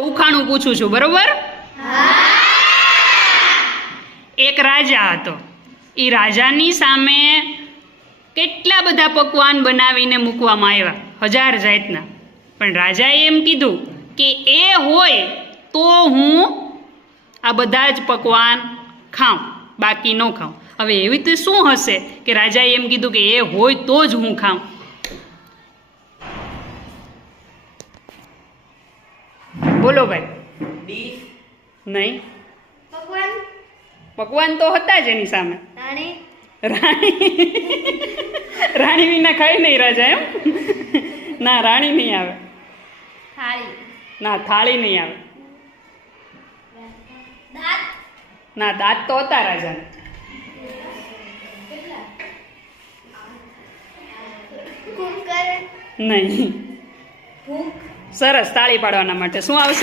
ઉખાણું પૂછું છું, બરોબર? એક રાજા હતો. એ રાજાની સામે કેટલા બધા પકવાન બનાવીને મૂકવામાં આવ્યા? હજાર જાતના. પણ રાજાએ એમ કીધું કે એ હોય તો હું આ બધા જ પકવાન ખાઉં, બાકી ન ખાઉં. હવે એવી રીતે શું હશે કે રાજાએ એમ કીધું કે એ હોય તો જ હું ખાઉં? બોલો ભાઈ. ડીશ નહીં. ભગવાન. પકવાન તો હતા જ એની સામે. રાણી. રાણી. રાણી વિના ખાઈ નહીં રાજા એમ. ના રાણી નહીં આવે. થાળી. ના થાળી નહીં આવે. દાંત. ના દાંત તો હતા રાજા નહીં. સરસ તાળી પાડવાના માટે. શું આવશે?